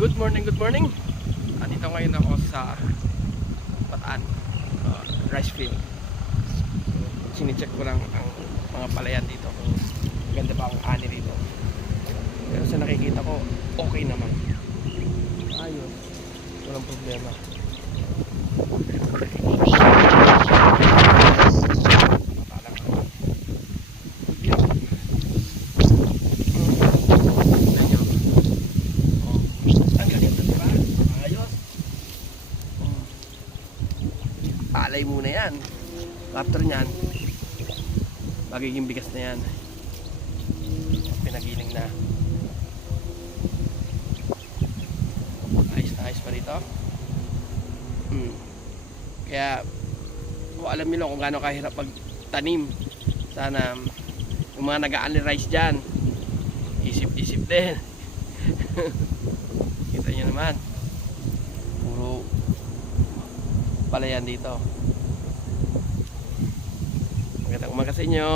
Good morning, good morning. Andito ngayon ako sa Bataan, rice field. Sinicheck ko lang ang mga palayan dito kung ganda ba ang ani dito. Pero sa nakikita ko, okay naman. Ayos, walang problema. Palay muna yan. After nyan, magiging bigas na yan. Pinagiling na. Ayos na ayos pa rito. Kaya kung alam nyo lang kung gaano kahirap magtanim, sana yung mga nag-a-only rice dyan, isip-isip din. Kita nyo naman, puro palayan dito. Magandang umaga sa inyo.